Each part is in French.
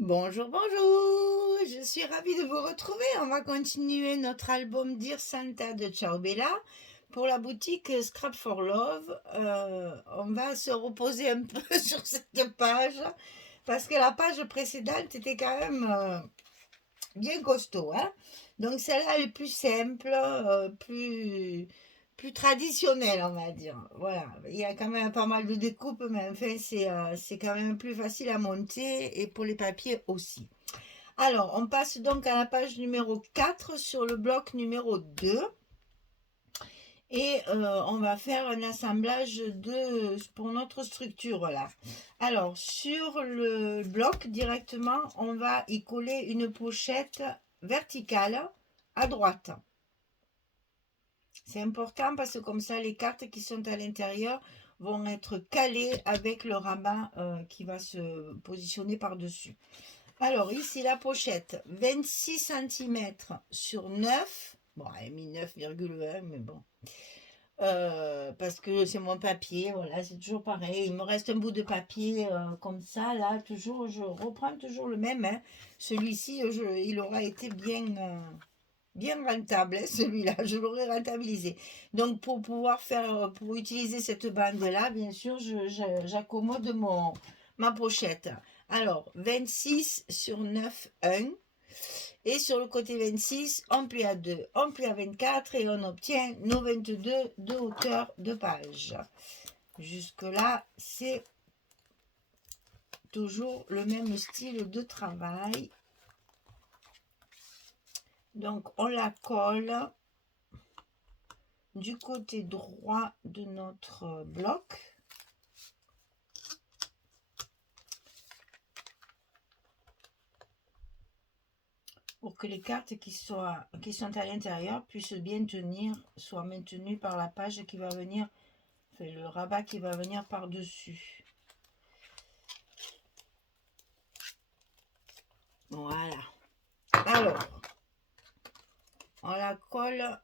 Bonjour, bonjour, je suis ravie de vous retrouver. On va continuer notre album Dear Santa de Ciao Bella pour la boutique Scrap for Love. On va se reposer un peu sur cette page parce que la page précédente était quand même bien costaud, hein. Donc celle-là est plus simple, plus traditionnelle, on va dire. Voilà, il y a quand même pas mal de découpes, mais enfin c'est quand même plus facile à monter et pour les papiers aussi. Alors, on passe donc à la page numéro 4 sur le bloc numéro 2 et on va faire un assemblage pour notre structure là. Alors, sur le bloc directement, on va y coller une pochette verticale à droite. C'est important parce que comme ça, les cartes qui sont à l'intérieur vont être calées avec le rabat qui va se positionner par-dessus. Alors, ici, la pochette, 26 cm sur 9. Bon, elle a mis 9,1, mais bon. Parce que c'est mon papier, voilà, c'est toujours pareil. Il me reste un bout de papier comme ça, là, toujours, je reprends toujours le même, hein. Celui-ci, il aura été bien rentable, hein, celui-là, je l'aurais rentabilisé. Donc, pour pouvoir pour utiliser cette bande-là, bien sûr, j'accommode ma pochette. Alors, 26 sur 9, 1. Et sur le côté 26, on plie à 2, on plie à 24 et on obtient nos 22 de hauteur de page. Jusque-là, c'est toujours le même style de travail. Donc, on la colle du côté droit de notre bloc. Pour que les cartes qui sont à l'intérieur puissent bien tenir, soient maintenues par la page qui va venir, le rabat qui va venir par-dessus. Voilà. Alors, on la colle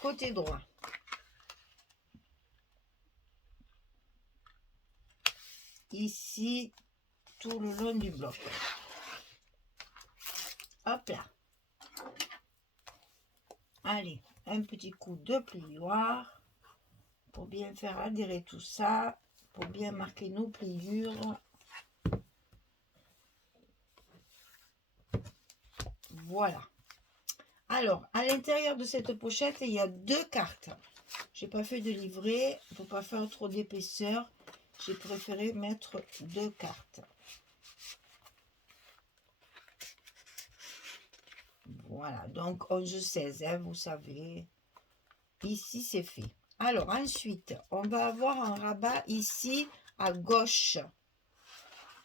côté droit. Ici, tout le long du bloc. Hop là. Allez, un petit coup de plioir pour bien faire adhérer tout ça, pour bien marquer nos pliures. Voilà. Alors, à l'intérieur de cette pochette, il y a 2 cartes. J'ai pas fait de livret pour pas faire trop d'épaisseur. J'ai préféré mettre 2 cartes. Voilà, donc 11-16, hein, vous savez. Ici, c'est fait. Alors, ensuite, on va avoir un rabat ici à gauche.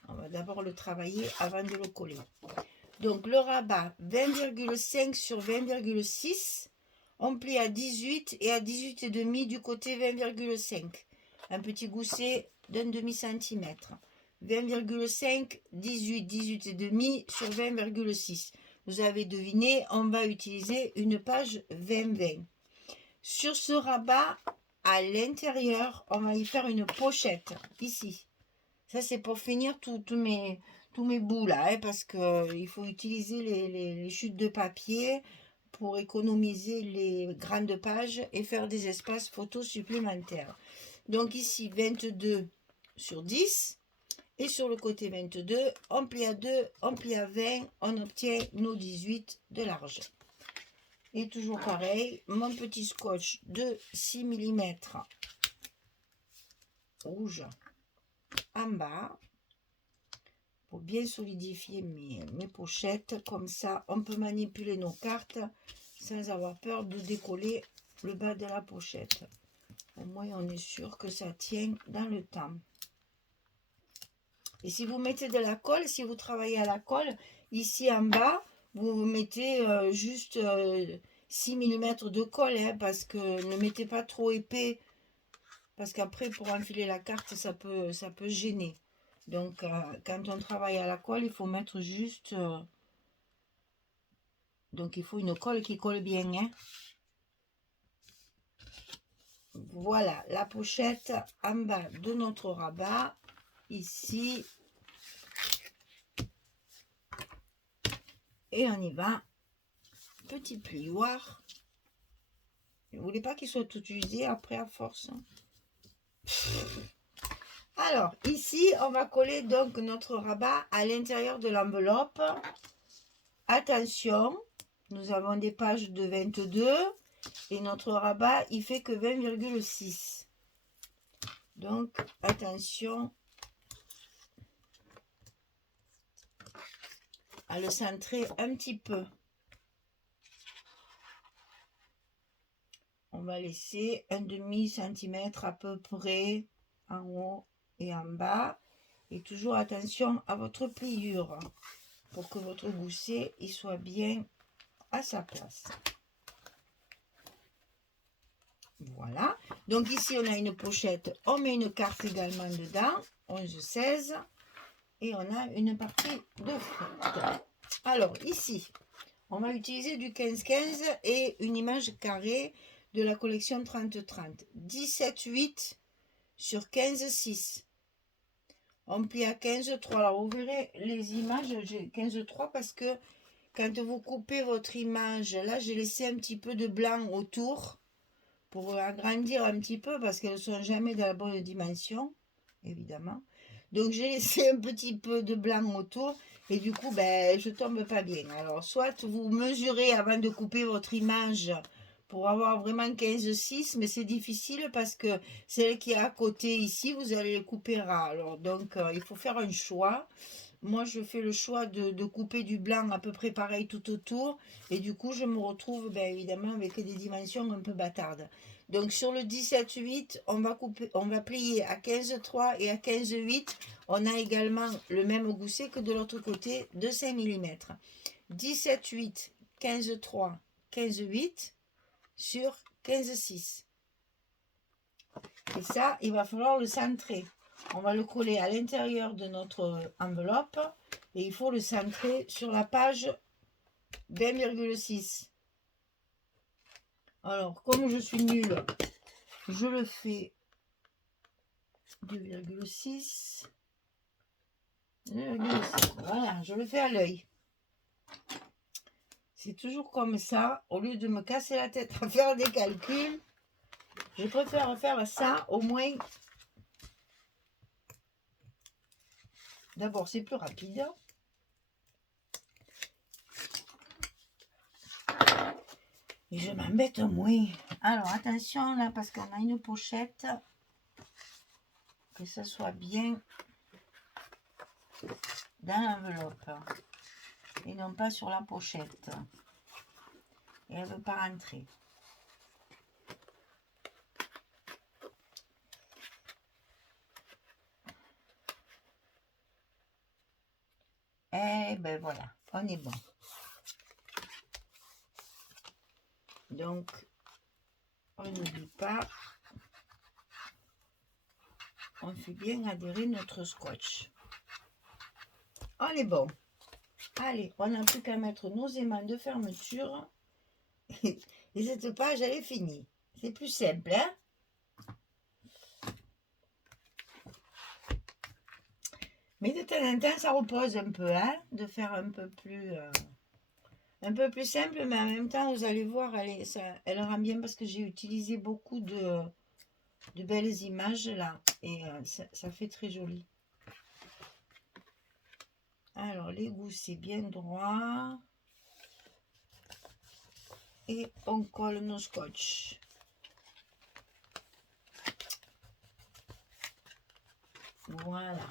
On va d'abord le travailler avant de le coller. Donc, le rabat 20,5 sur 20,6. On plie à 18 et à 18,5 du côté 20,5. Un petit gousset d'un demi-centimètre. 20,5, 18, 18,5 sur 20,6. Vous avez deviné, on va utiliser une page 20-20. Sur ce rabat, à l'intérieur, on va y faire une pochette, ici. Ça, c'est pour finir tous mes bouts là, hein, parce qu'il faut utiliser les chutes de papier pour économiser les grandes pages et faire des espaces photos supplémentaires. Donc ici, 22 sur 10. Et sur le côté 22, on plie à 2, on plie à 20, on obtient nos 18 de large. Et toujours pareil, mon petit scotch de 6 mm rouge en bas pour bien solidifier mes pochettes. Comme ça, on peut manipuler nos cartes sans avoir peur de décoller le bas de la pochette. Au moins, on est sûr que ça tient dans le temps. Et si vous mettez de la colle, si vous travaillez à la colle, ici en bas, vous mettez juste 6 mm de colle, hein, parce que ne mettez pas trop épais, parce qu'après pour enfiler la carte, ça peut gêner. Donc quand on travaille à la colle, il faut mettre juste... donc il faut une colle qui colle bien, hein. Voilà la pochette en bas de notre rabat. Ici, Et on y va. Petit plioir. Vous ne voulez pas qu'il soit tout usé après à force. Alors, ici, on va coller donc notre rabat à l'intérieur de l'enveloppe. Attention, nous avons des pages de 22 et notre rabat, il fait que 20,6. Donc, attention à le centrer un petit peu. On va laisser un demi-centimètre à peu près en haut et en bas. Et toujours attention à votre pliure pour que votre gousset il soit bien à sa place. Voilà. Donc ici, on a une pochette. On met une carte également dedans. 11-16. Et on a une partie de fruits. Alors ici, on va utiliser du 15-15 et une image carrée de la collection 30-30. 17-8 sur 15-6. On plie à 15-3. Alors vous verrez les images, j'ai 15-3 parce que quand vous coupez votre image, là j'ai laissé un petit peu de blanc autour pour agrandir un petit peu parce qu'elles ne sont jamais de la bonne dimension, évidemment. Donc j'ai laissé un petit peu de blanc autour et du coup ben, je tombe pas bien. Alors soit vous mesurez avant de couper votre image pour avoir vraiment 15-6, mais c'est difficile parce que celle qui est à côté ici, vous allez le couper ras. Alors donc il faut faire un choix. Moi, je fais le choix de couper du blanc à peu près pareil tout autour. Et du coup, je me retrouve bien évidemment avec des dimensions un peu bâtardes. Donc, sur le 17,8, on va plier à 15,3 et à 15,8. On a également le même gousset que de l'autre côté de 5 mm. 17,8, 15,3, 15,8 sur 15,6. Et ça, il va falloir le centrer. On va le coller à l'intérieur de notre enveloppe et il faut le centrer sur la page 20,6. Alors, comme je suis nulle, je le fais 2,6. Voilà, je le fais à l'œil. C'est toujours comme ça. Au lieu de me casser la tête à faire des calculs, je préfère faire ça au moins. D'abord, c'est plus rapide. Et je m'embête moins. Alors, attention là, parce qu'on a une pochette. Que ça soit bien dans l'enveloppe. Et non pas sur la pochette. Et elle ne veut pas rentrer. Et ben voilà, on est bon. Donc, on n'oublie pas, on fait bien adhérer notre scotch. On est bon. Allez, on n'a plus qu'à mettre nos aimants de fermeture. Et cette page, elle est finie. C'est plus simple, hein? Mais de temps en temps, ça repose un peu, hein? De faire un peu plus simple, mais en même temps, vous allez voir, elle rend bien parce que j'ai utilisé beaucoup de belles images là. Et ça fait très joli. Alors, les goussets bien droits. Et on colle nos scotch. Voilà.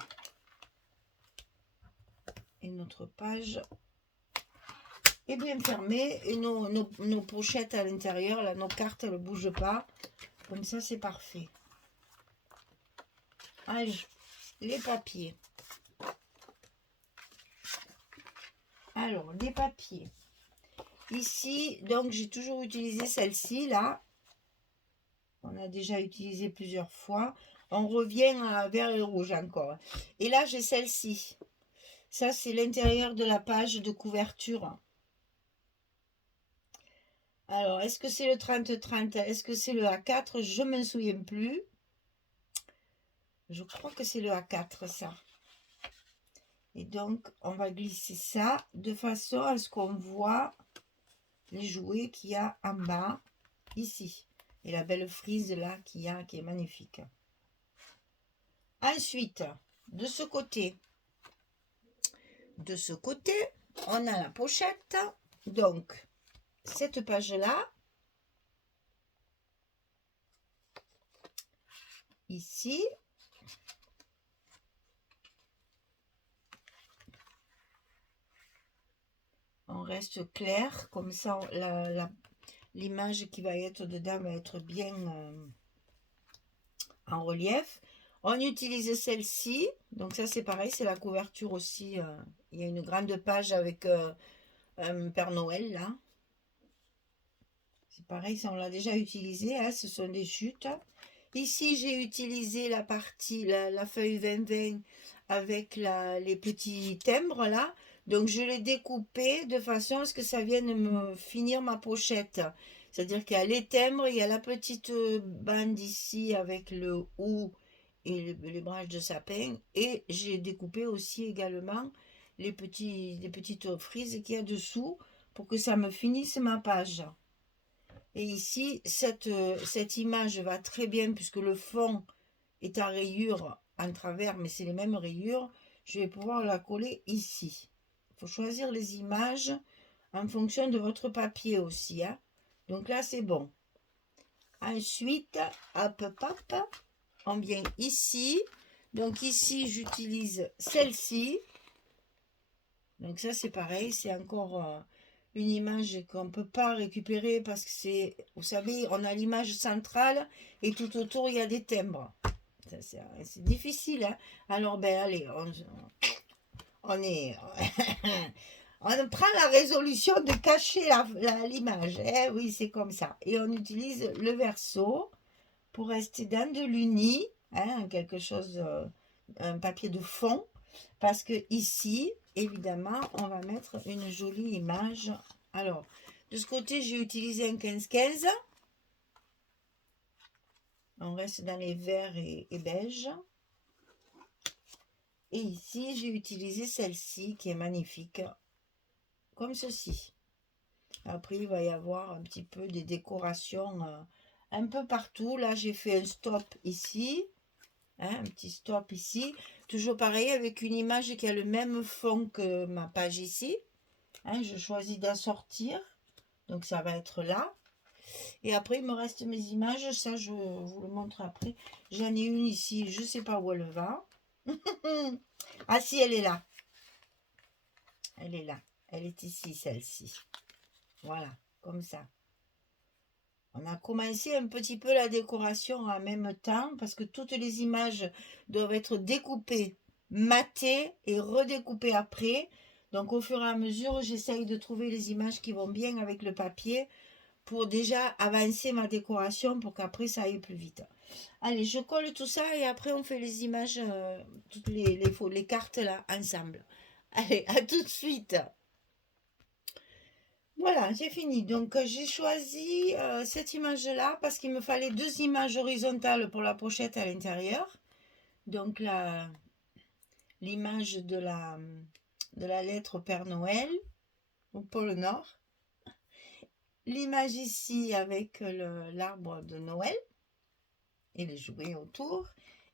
Et notre page est bien fermée. Et nos pochettes à l'intérieur, là, nos cartes, elles ne bougent pas. Comme ça, c'est parfait. Allez, les papiers. Alors, les papiers. Ici, donc, j'ai toujours utilisé celle-ci, là. On a déjà utilisé plusieurs fois. On revient à vert et rouge encore. Et là, j'ai celle-ci. Ça, c'est l'intérieur de la page de couverture. Alors, est-ce que c'est le 30-30? Est-ce que c'est le A4? Je ne me souviens plus. Je crois que c'est le A4, ça. Et donc, on va glisser ça de façon à ce qu'on voit les jouets qu'il y a en bas, ici. Et la belle frise là qu'il y a, qui est magnifique. Ensuite, de ce côté, on a la pochette. Donc, cette page-là, ici, on reste clair, comme ça l'image qui va être dedans va être bien en relief. On utilise celle-ci, donc ça c'est pareil, c'est la couverture aussi. Il y a une grande page avec un Père Noël là. C'est pareil, ça on l'a déjà utilisé, hein, ce sont des chutes. Ici j'ai utilisé la partie, la feuille 20-20 avec les petits timbres là. Donc je l'ai découpé de façon à ce que ça vienne me finir ma pochette. C'est-à-dire qu'il y a les timbres, il y a la petite bande ici avec le ou et les branches de sapin. Et j'ai découpé aussi également les petites frises qu'il y a dessous pour que ça me finisse ma page. Et ici, cette image va très bien puisque le fond est à rayures en travers, mais c'est les mêmes rayures. Je vais pouvoir la coller ici. Il faut choisir les images en fonction de votre papier aussi, hein. Donc là, c'est bon. Ensuite, hop, hop, on vient ici. Donc ici, j'utilise celle-ci. Donc ça, c'est pareil, c'est encore une image qu'on ne peut pas récupérer parce que c'est, vous savez, on a l'image centrale et tout autour, il y a des timbres. C'est difficile, hein. Alors, ben allez, on est... on prend la résolution de cacher l'image. Eh oui, c'est comme ça. Et on utilise le verso pour rester dans de l'uni, hein, quelque chose, un papier de fond. Parce que ici, évidemment, on va mettre une jolie image. Alors, de ce côté, j'ai utilisé un 15-15. On reste dans les verts et beige. Et ici, j'ai utilisé celle-ci qui est magnifique, comme ceci. Après, il va y avoir un petit peu des décorations un peu partout. Là, j'ai fait un stop ici, hein, un petit stop ici. Toujours pareil, avec une image qui a le même fond que ma page ici. Hein, je choisis d'assortir, donc ça va être là. Et après, il me reste mes images, ça je vous le montre après. J'en ai une ici, je ne sais pas où elle va. Ah si, elle est là. Elle est là. Elle est ici, celle-ci. Voilà, comme ça. On a commencé un petit peu la décoration en même temps parce que toutes les images doivent être découpées, matées et redécoupées après. Donc au fur et à mesure, j'essaye de trouver les images qui vont bien avec le papier pour déjà avancer ma décoration pour qu'après ça aille plus vite. Allez, je colle tout ça et après on fait les images, toutes les cartes là ensemble. Allez, à tout de suite. Voilà, j'ai fini. Donc, j'ai choisi cette image-là parce qu'il me fallait deux images horizontales pour la pochette à l'intérieur. Donc, l'image de la lettre Père Noël au pôle Nord. L'image ici avec l'arbre de Noël et les jouets autour.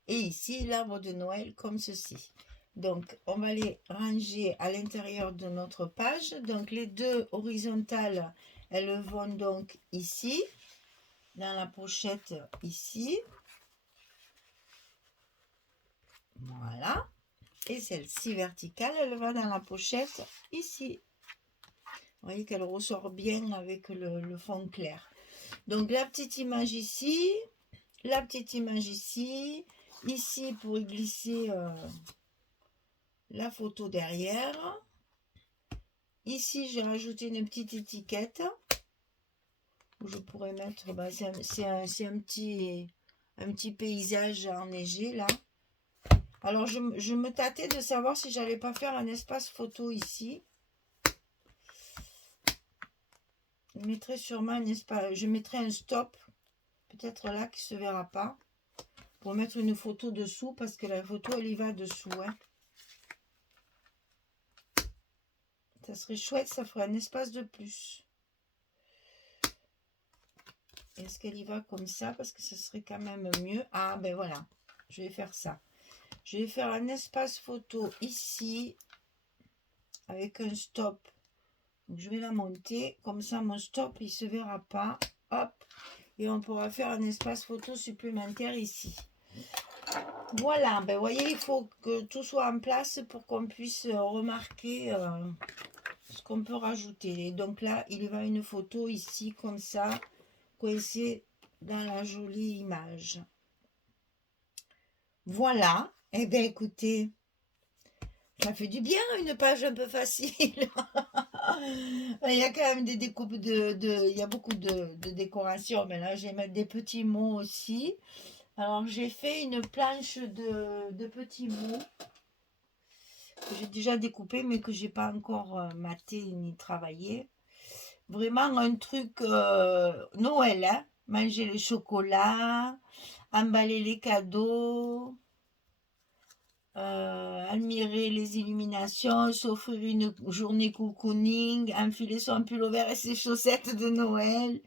Et ici, l'arbre de Noël comme ceci. Donc, on va les ranger à l'intérieur de notre page. Donc, les deux horizontales, elles vont donc ici, dans la pochette ici. Voilà. Et celle-ci verticale, elle va dans la pochette ici. Vous voyez qu'elle ressort bien avec le fond clair. Donc, la petite image ici, la petite image ici, ici pour y glisser la photo derrière. Ici, j'ai rajouté une petite étiquette où je pourrais mettre, bah, c'est un petit paysage enneigé là. Alors, je me tâtais de savoir si j'allais pas faire un espace photo ici. Je mettrai sûrement un espace, je mettrai un stop, peut-être là qui se verra pas, pour mettre une photo dessous parce que la photo elle y va dessous, hein. Ça serait chouette, ça ferait un espace de plus. Est-ce qu'elle y va comme ça? Parce que ce serait quand même mieux. Ah, ben voilà. Je vais faire ça. Je vais faire un espace photo ici. Avec un stop. Donc, je vais la monter. Comme ça, mon stop, il ne se verra pas. Hop. Et on pourra faire un espace photo supplémentaire ici. Voilà. Ben, vous voyez, il faut que tout soit en place pour qu'on puisse remarquer ce qu'on peut rajouter. Et donc là, il va une photo ici, comme ça, coincée dans la jolie image. Voilà. Eh bien, écoutez, ça fait du bien, une page un peu facile. Il y a quand même des découpes il y a beaucoup de décorations, mais là, je vais mettre des petits mots aussi. Alors, j'ai fait une planche de petits mots que j'ai déjà découpé, mais que j'ai pas encore maté ni travaillé. Vraiment un truc Noël, hein. Manger les chocolats, emballer les cadeaux, admirer les illuminations, s'offrir une journée cocooning, enfiler son pull vert et ses chaussettes de Noël,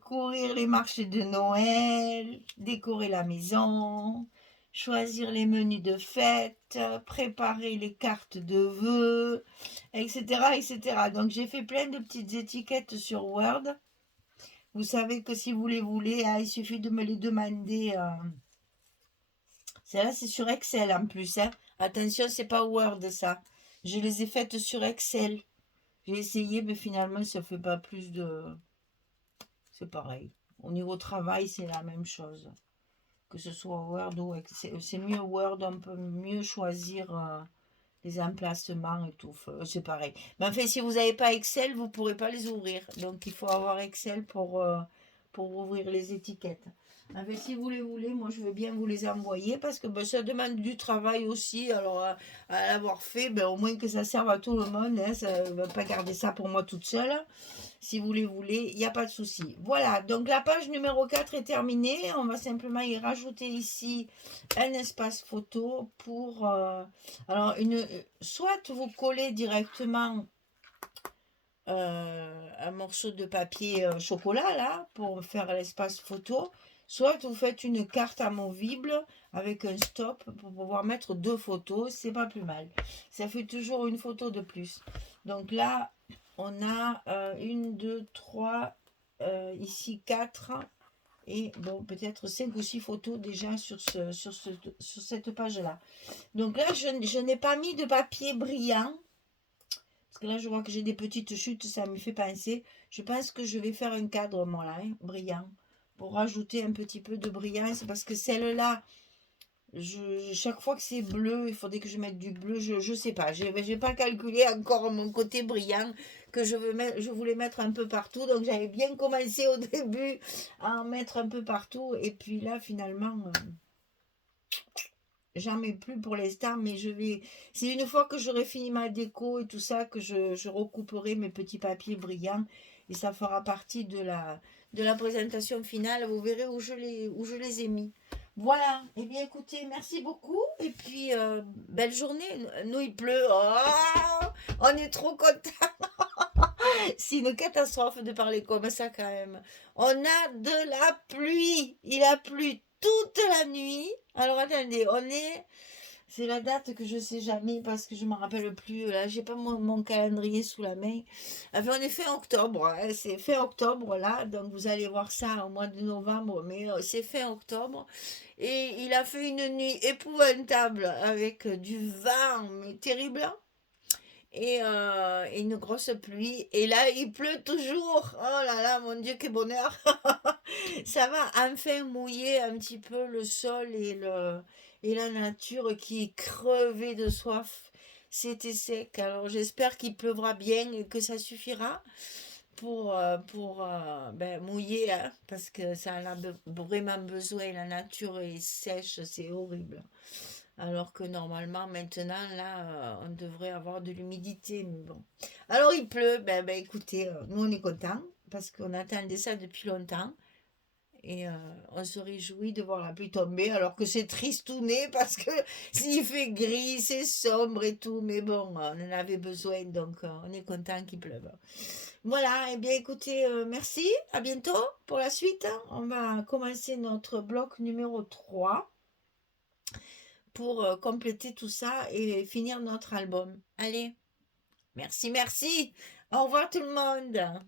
courir les marchés de Noël, décorer la maison, choisir les menus de fête, préparer les cartes de vœux, etc., etc. Donc j'ai fait plein de petites étiquettes sur Word. Vous savez que si vous les voulez, hein, il suffit de me les demander. Celle-là, c'est sur Excel en plus. Hein. Attention, c'est pas Word ça. Je les ai faites sur Excel. J'ai essayé, mais finalement, ça fait pas plus de... C'est pareil. Au niveau travail, c'est la même chose. Que ce soit Word ou Excel. C'est mieux Word, on peut mieux choisir les emplacements et tout. C'est pareil. Mais en fait, si vous n'avez pas Excel, vous ne pourrez pas les ouvrir. Donc, il faut avoir Excel pour ouvrir les étiquettes. En fait, si vous les voulez, moi, je veux bien vous les envoyer parce que ben, ça demande du travail aussi. Alors, à l'avoir fait, ben, au moins que ça serve à tout le monde. Hein, ça ne va pas garder ça pour moi toute seule. Si vous les voulez, il n'y a pas de souci. Voilà, donc la page numéro 4 est terminée. On va simplement y rajouter ici un espace photo pour... alors, soit vous collez directement un morceau de papier chocolat, là, pour faire l'espace photo. Soit vous faites une carte amovible avec un stop pour pouvoir mettre 2 photos. C'est pas plus mal. Ça fait toujours une photo de plus. Donc là, on a 1, 2, 3, ici 4 et bon, peut-être 5 ou 6 photos déjà sur cette page-là. Donc là, je n'ai pas mis de papier brillant. Parce que là, je vois que j'ai des petites chutes, ça me fait penser. Je pense que je vais faire un cadre, moi, là, hein, brillant. Pour rajouter un petit peu de brillance. Parce que celle-là, chaque fois que c'est bleu, il faudrait que je mette du bleu. Je ne sais pas. Je n'ai pas calculé encore mon côté brillant que je voulais mettre un peu partout. Donc, j'avais bien commencé au début à en mettre un peu partout. Et puis là, finalement... j'en mets plus pour l'instant, mais c'est une fois que j'aurai fini ma déco et tout ça que je recouperai mes petits papiers brillants et ça fera partie de la présentation finale. Vous verrez où je les ai mis. Voilà. Eh bien, écoutez, merci beaucoup et puis belle journée. Nous, il pleut. Oh, on est trop contents. C'est une catastrophe de parler comme ça quand même. On a de la pluie. Il a plu toute la nuit. Alors attendez, c'est la date que je sais jamais parce que je ne me rappelle plus. Là, j'ai pas mon calendrier sous la main. Enfin, on est fin octobre. Hein, c'est fin octobre là. Donc vous allez voir ça au mois de novembre. Mais c'est fin octobre. Et il a fait une nuit épouvantable avec du vent, mais terrible. Et une grosse pluie. Et là, il pleut toujours. Oh là là, mon Dieu, quel bonheur. Ça va enfin mouiller un petit peu le sol et la nature qui est crevée de soif. C'était sec. Alors j'espère qu'il pleuvra bien et que ça suffira pour ben, mouiller, hein, parce que ça en a vraiment besoin. La nature est sèche, c'est horrible. Alors que normalement, maintenant, là, on devrait avoir de l'humidité. Mais bon. Alors, il pleut. Ben écoutez, nous, on est contents parce qu'on attendait ça depuis longtemps. et on se réjouit de voir la pluie tomber, alors que c'est tristouné parce que s'il fait gris, c'est sombre et tout, mais bon, on en avait besoin, donc on est content qu'il pleuve. Voilà, eh bien écoutez, merci, à bientôt pour la suite, hein. On va commencer notre bloc numéro 3 pour compléter tout ça et finir notre album. Allez, merci, merci. Au revoir tout le monde.